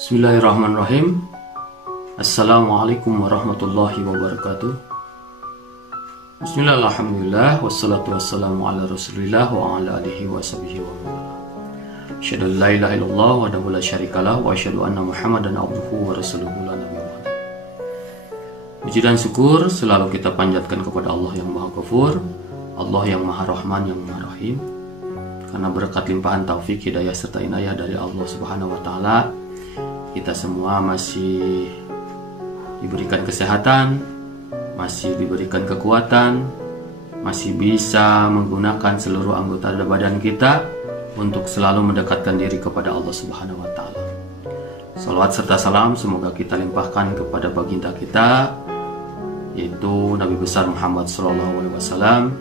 Bismillahirrahmanirrahim. Assalamualaikum warahmatullahi wabarakatuh. Bismillah, alhamdulillah, wassalatu wassalamu ala rasulillah wa ala alihi wa sahbihi wa man wala. Asyhadu an la ilaha illallah wahdahu la syarikalah wa asyhadu anna Muhammadan abduhu wa rasuluhu la nabiyya ba'da. Puji dan syukur selalu kita panjatkan kepada Allah yang Maha Ghafur, Allah yang Maha Rahman, yang Maha Rahim. Karena berkat limpahan taufik, hidayah serta inayah dari Allah Subhanahu wa taala, kita semua masih diberikan kesehatan, masih diberikan kekuatan, masih bisa menggunakan seluruh anggota badan kita untuk selalu mendekatkan diri kepada Allah Subhanahu wa taala. Salawat serta salam semoga kita limpahkan kepada baginda kita, yaitu Nabi besar Muhammad SAW,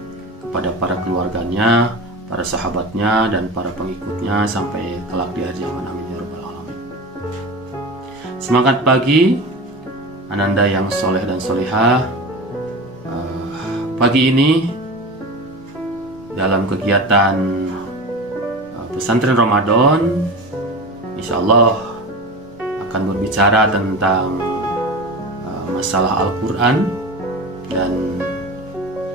kepada para keluarganya, para sahabatnya, dan para pengikutnya sampai kelak di hari zaman. Amin ya rabbal alamin. Semangat pagi Ananda yang soleh dan solehah. Pagi ini dalam kegiatan pesantren Ramadan, insya Allah akan berbicara tentang masalah Al-Quran, dan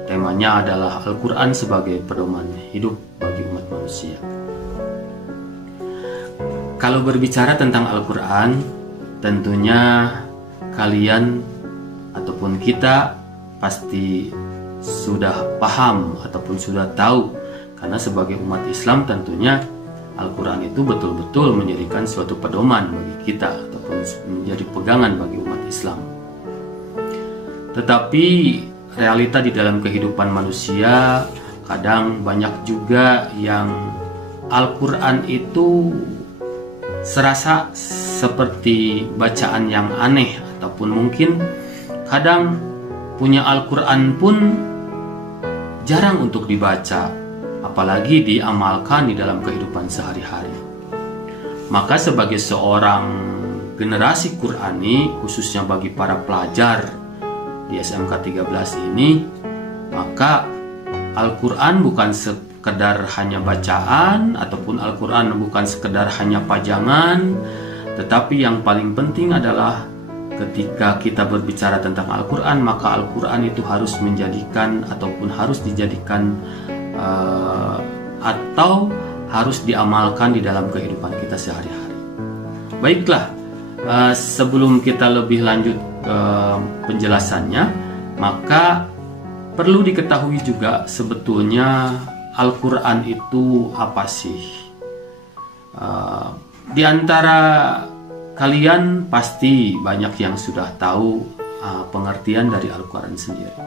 temanya adalah Al-Quran sebagai pedoman hidup bagi umat manusia. Kalau berbicara tentang Al-Quran, tentunya kalian ataupun kita pasti sudah paham ataupun sudah tahu, karena sebagai umat Islam tentunya Al-Quran itu betul-betul menjadikan suatu pedoman bagi kita ataupun menjadi pegangan bagi umat Islam. Tetapi realita di dalam kehidupan manusia, kadang banyak juga yang Al-Quran itu serasa seperti bacaan yang aneh, ataupun mungkin kadang punya Al-Quran pun jarang untuk dibaca, apalagi diamalkan di dalam kehidupan sehari-hari. Maka sebagai seorang generasi Qurani, khususnya bagi para pelajar di SMK 13 ini, maka Al-Quran bukan sekedar hanya bacaan, ataupun Al-Quran bukan sekedar hanya pajangan, tetapi yang paling penting adalah ketika kita berbicara tentang Al-Quran, maka Al-Quran itu harus menjadikan ataupun harus dijadikan atau harus diamalkan di dalam kehidupan kita sehari-hari. Baiklah, sebelum kita lebih lanjut ke penjelasannya, maka perlu diketahui juga sebetulnya Al-Quran itu apa sih. Di antara kalian pasti banyak yang sudah tahu pengertian dari Al-Quran sendiri.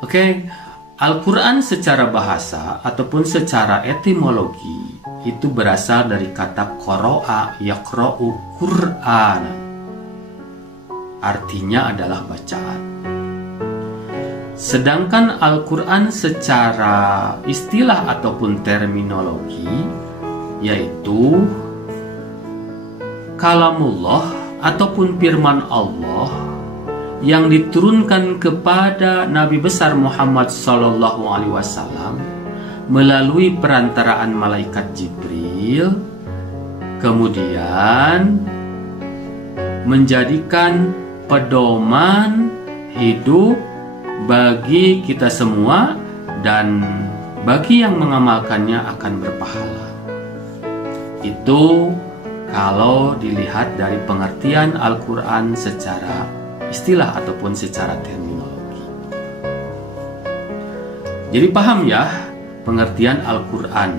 Oke, Al-Quran secara bahasa ataupun secara etimologi itu berasal dari kata qara'a yaqra'u Qur'an. Artinya adalah bacaan. Sedangkan Al-Quran secara istilah ataupun terminologi yaitu kalamullah ataupun firman Allah yang diturunkan kepada Nabi besar Muhammad SAW melalui perantaraan malaikat Jibril, kemudian menjadikan pedoman hidup bagi kita semua, dan bagi yang mengamalkannya akan berpahala. Itu kalau dilihat dari pengertian Al-Quran secara istilah ataupun secara terminologi. Jadi paham ya pengertian Al-Quran.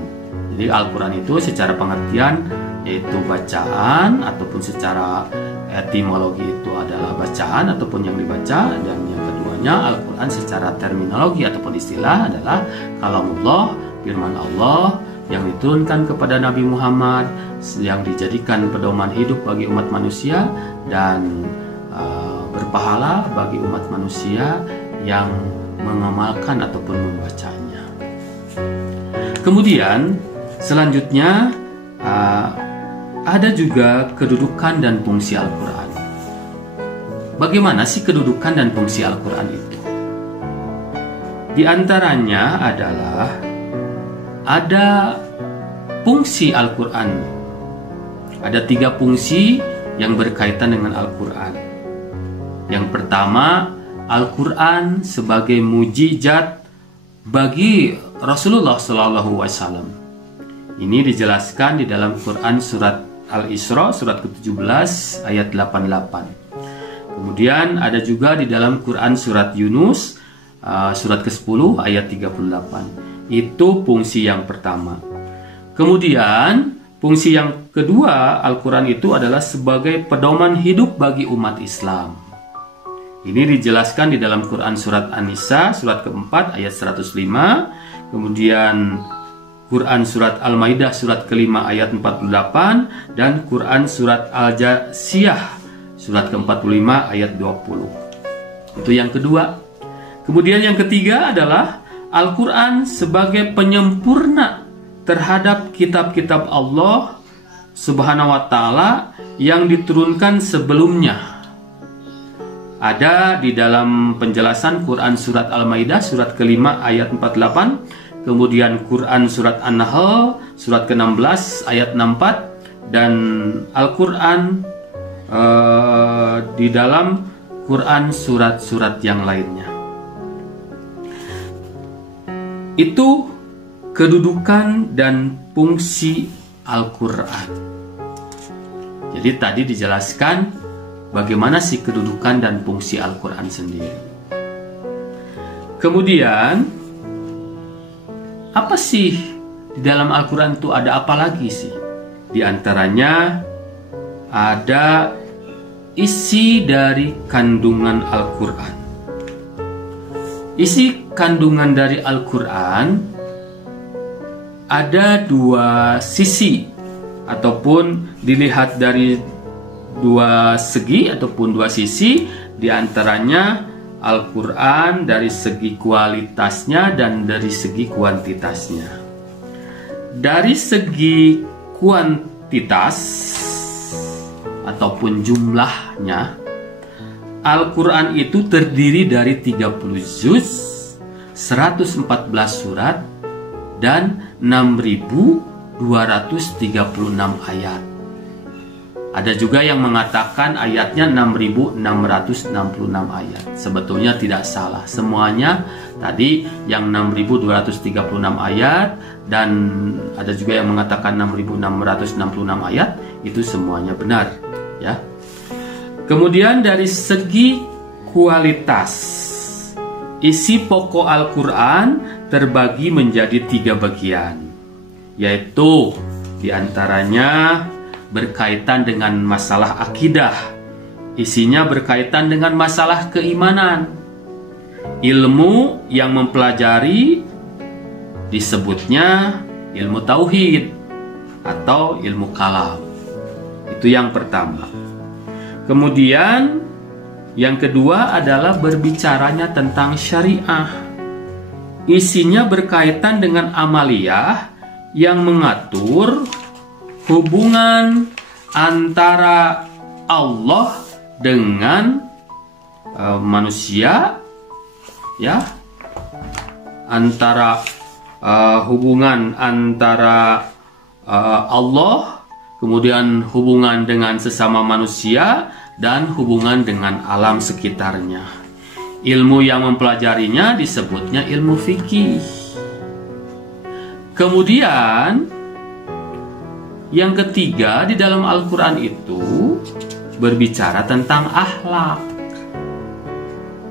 Jadi Al-Quran itu secara pengertian yaitu bacaan, ataupun secara etimologi itu adalah bacaan ataupun yang dibaca, dan yang keduanya Al-Quran secara terminologi ataupun istilah adalah kalamullah, firman Allah yang diturunkan kepada Nabi Muhammad, yang dijadikan pedoman hidup bagi umat manusia, dan berpahala bagi umat manusia yang mengamalkan ataupun membacanya. Kemudian selanjutnya ada juga kedudukan dan fungsi Al-Quran. Bagaimana sih kedudukan dan fungsi Al-Quran itu? Di antaranya adalah ada fungsi Al-Quran ada 3 fungsi yang berkaitan dengan Al-Quran. Yang pertama, Al-Quran sebagai mujizat bagi Rasulullah SAW. Ini dijelaskan di dalam Quran surat Al-Isra surat ke-17 ayat 88. Kemudian ada juga di dalam Quran surat Yunus surat ke-10 ayat 38. Itu fungsi yang pertama. Kemudian fungsi yang kedua, Al-Quran itu adalah sebagai pedoman hidup bagi umat Islam. Ini dijelaskan di dalam Quran surat An-Nisa surat ke-4 ayat 105. Kemudian Quran surat Al-Maidah surat ke-5 ayat 48 dan Quran surat Al-Jasiyah surat ke-45 ayat 20. Itu yang kedua. Kemudian yang ketiga adalah Al-Quran sebagai penyempurna terhadap kitab-kitab Allah Subhanahu wa taala yang diturunkan sebelumnya. Ada di dalam penjelasan Quran surat Al-Maidah surat ke-5 ayat 48, kemudian Quran surat An-Nahl surat ke-16 ayat 64, dan Al-Quran di dalam Quran surat-surat yang lainnya. Itu kedudukan dan fungsi Al-Quran. Jadi tadi dijelaskan bagaimana sih kedudukan dan fungsi Al-Quran sendiri. Kemudian, apa sih di dalam Al-Quran itu ada apa lagi sih? Di antaranya ada isi dari kandungan Al-Quran. Isi kandungan dari Al-Quran ada 2 sisi, ataupun dilihat dari 2 segi ataupun 2 sisi. Di antaranya Al-Quran dari segi kualitasnya dan dari segi kuantitasnya. Dari segi kuantitas ataupun jumlahnya, Al-Quran itu terdiri dari 30 juz, 114 surat, dan 6.236 ayat. Ada juga yang mengatakan ayatnya 6.666 ayat. Sebetulnya tidak salah. Semuanya tadi yang 6.236 ayat, dan ada juga yang mengatakan 6.666 ayat, itu semuanya benar, ya. Kemudian dari segi kualitas, isi pokok Al-Quran terbagi menjadi 3 bagian, yaitu diantaranya berkaitan dengan masalah akidah. Isinya berkaitan dengan masalah keimanan. Ilmu yang mempelajari disebutnya ilmu tauhid atau ilmu kalam. Itu yang pertama. Kemudian yang kedua adalah berbicaranya tentang syariah. Isinya berkaitan dengan amaliyah yang mengatur hubungan antara Allah dengan manusia, ya, antara hubungan antara Allah, kemudian hubungan dengan sesama manusia, dan hubungan dengan alam sekitarnya. Ilmu yang mempelajarinya disebutnya ilmu fikih. Kemudian yang ketiga, di dalam Al-Quran itu berbicara tentang akhlak,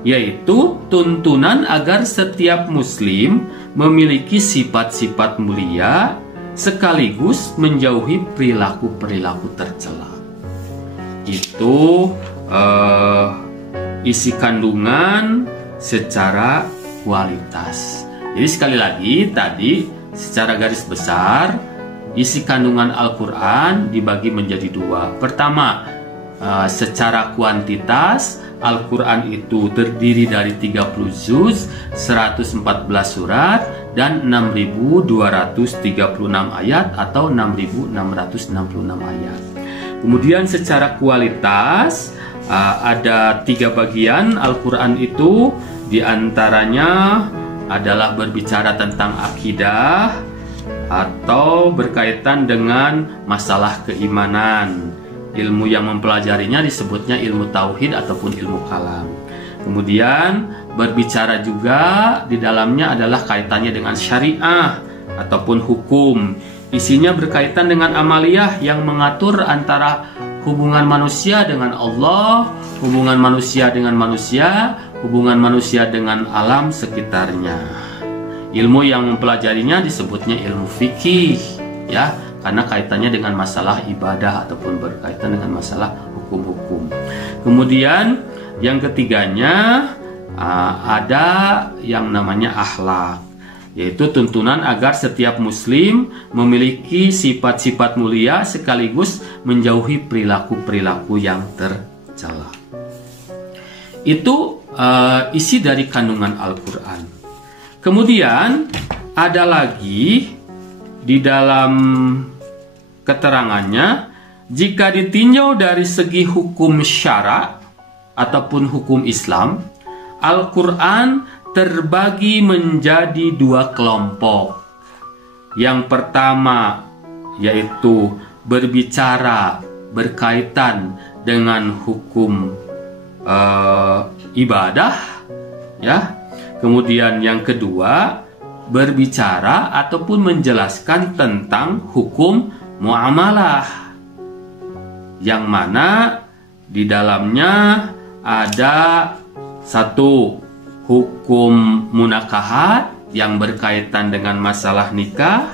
yaitu tuntunan agar setiap muslim memiliki sifat-sifat mulia sekaligus menjauhi perilaku-perilaku tercela. Itu isi kandungan secara kualitas. Jadi sekali lagi tadi secara garis besar isi kandungan Al-Quran dibagi menjadi 2. Pertama, secara kuantitas, Al-Quran itu terdiri dari 30 juz, 114 surat, dan 6.236 ayat atau 6.666 ayat. Kemudian secara kualitas, ada 3 bagian Al-Quran itu, diantaranya adalah berbicara tentang akidah, atau berkaitan dengan masalah keimanan. Ilmu yang mempelajarinya disebutnya ilmu tauhid ataupun ilmu kalam. Kemudian berbicara juga di dalamnya adalah kaitannya dengan syariah ataupun hukum. Isinya berkaitan dengan amaliyah yang mengatur antara hubungan manusia dengan Allah, hubungan manusia dengan manusia, hubungan manusia dengan alam sekitarnya. Ilmu yang mempelajarinya disebutnya ilmu fikih, ya, karena kaitannya dengan masalah ibadah ataupun berkaitan dengan masalah hukum-hukum. Kemudian yang ketiganya ada yang namanya akhlak, yaitu tuntunan agar setiap muslim memiliki sifat-sifat mulia sekaligus menjauhi perilaku-perilaku yang tercela. Itu isi dari kandungan Al-Quran. Kemudian ada lagi di dalam keterangannya, jika ditinjau dari segi hukum syara ataupun hukum Islam, Al-Quran terbagi menjadi dua kelompok. Yang pertama yaitu berbicara berkaitan dengan hukum ibadah, ya. Kemudian yang kedua berbicara ataupun menjelaskan tentang hukum muamalah, yang mana di dalamnya ada satu hukum munakahat yang berkaitan dengan masalah nikah,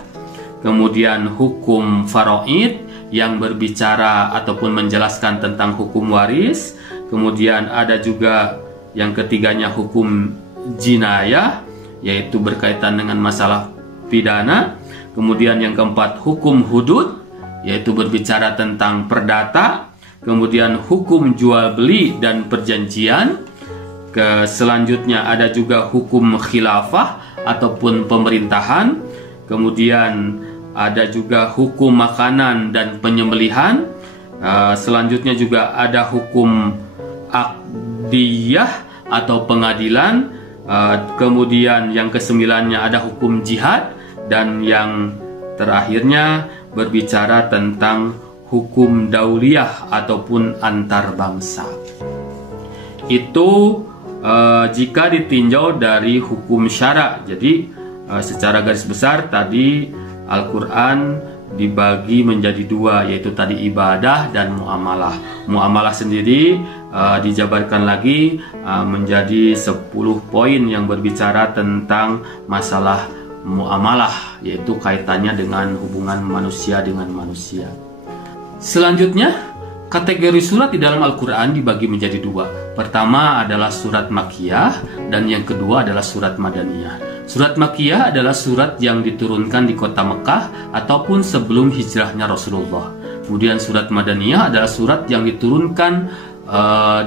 kemudian hukum faraid yang berbicara ataupun menjelaskan tentang hukum waris, kemudian ada juga yang ketiganya hukum jinayah, yaitu berkaitan dengan masalah pidana, kemudian yang keempat hukum hudud, yaitu berbicara tentang perdata, kemudian hukum jual beli dan perjanjian. Selanjutnya ada juga hukum khilafah ataupun pemerintahan. Kemudian ada juga hukum makanan dan penyembelihan. Selanjutnya juga ada hukum aqdiyah atau pengadilan. Kemudian yang kesembilannya ada hukum jihad. Dan yang terakhirnya berbicara tentang hukum dauliyah ataupun antar bangsa. Itu jika ditinjau dari hukum syara. Jadi secara garis besar tadi Al-Quran dibagi menjadi dua, yaitu tadi ibadah dan muamalah. Muamalah sendiri dijabarkan lagi menjadi 10 poin yang berbicara tentang masalah muamalah, yaitu kaitannya dengan hubungan manusia dengan manusia. Selanjutnya, kategori surat di dalam Al-Quran dibagi menjadi dua. Pertama adalah surat Makkiyah dan yang kedua adalah surat Madaniyah. Surat Makkiyah adalah surat yang diturunkan di kota Mekah ataupun sebelum hijrahnya Rasulullah. Kemudian surat Madaniyah adalah surat yang diturunkan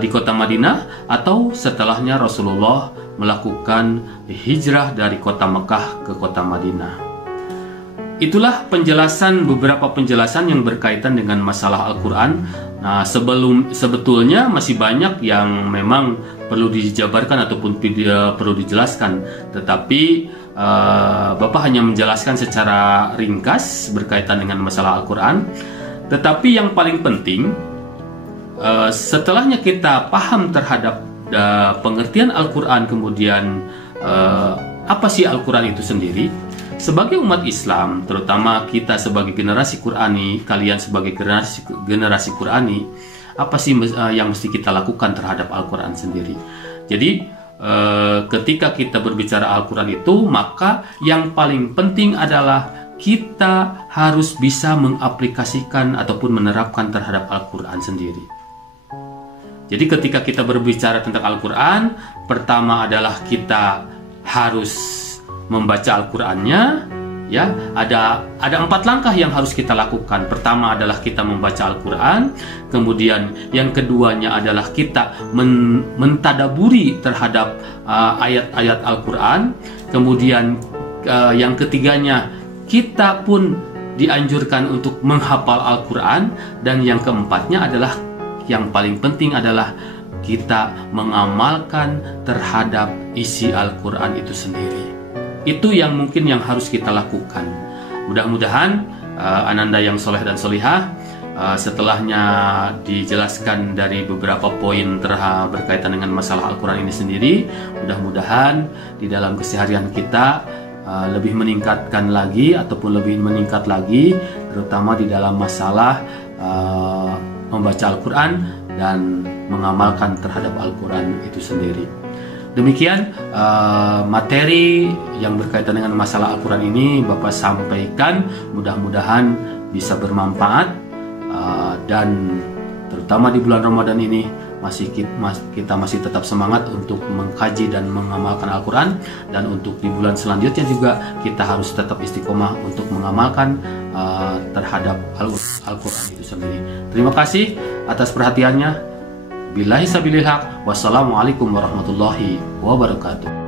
di kota Madinah atau setelahnya Rasulullah melakukan hijrah dari kota Mekah ke kota Madinah. Itulah beberapa penjelasan yang berkaitan dengan masalah Al-Quran. Nah, sebetulnya masih banyak yang memang perlu dijabarkan ataupun perlu dijelaskan. Tetapi Bapak hanya menjelaskan secara ringkas berkaitan dengan masalah Al-Quran. Tetapi yang paling penting, setelahnya kita paham terhadap pengertian Al-Quran, kemudian apa sih Al-Quran itu sendiri, sebagai umat Islam, terutama kita sebagai generasi Qurani, kalian sebagai generasi Qurani, apa sih yang mesti kita lakukan terhadap Al-Quran sendiri? Jadi ketika kita berbicara Al-Quran itu, maka yang paling penting adalah kita harus bisa mengaplikasikan ataupun menerapkan terhadap Al-Quran sendiri. Jadi ketika kita berbicara tentang Al-Quran, pertama adalah kita harus membaca Al-Qurannya, ya. Ada 4 langkah yang harus kita lakukan. Pertama adalah kita membaca Al-Quran, kemudian yang keduanya adalah kita mentadaburi terhadap ayat-ayat Al-Quran, kemudian yang ketiganya kita pun dianjurkan untuk menghafal Al-Quran, dan yang keempatnya adalah yang paling penting adalah kita mengamalkan terhadap isi Al-Quran itu sendiri. Itu yang mungkin yang harus kita lakukan. Mudah-mudahan Ananda yang soleh dan solihah, setelahnya dijelaskan dari beberapa poin berkaitan dengan masalah Al-Quran ini sendiri, mudah-mudahan di dalam keseharian kita lebih meningkatkan lagi ataupun lebih meningkat lagi, terutama di dalam masalah membaca Al-Quran dan mengamalkan terhadap Al-Quran itu sendiri. Demikian materi yang berkaitan dengan masalah Al-Quran ini Bapak sampaikan, mudah-mudahan bisa bermanfaat, dan terutama di bulan Ramadan ini kita masih tetap semangat untuk mengkaji dan mengamalkan Al-Quran, dan untuk di bulan selanjutnya juga kita harus tetap istiqomah untuk mengamalkan terhadap Al-Quran itu sendiri. Terima kasih atas perhatiannya. Billahi sabilil haq. Wassalamualaikum warahmatullahi wabarakatuh.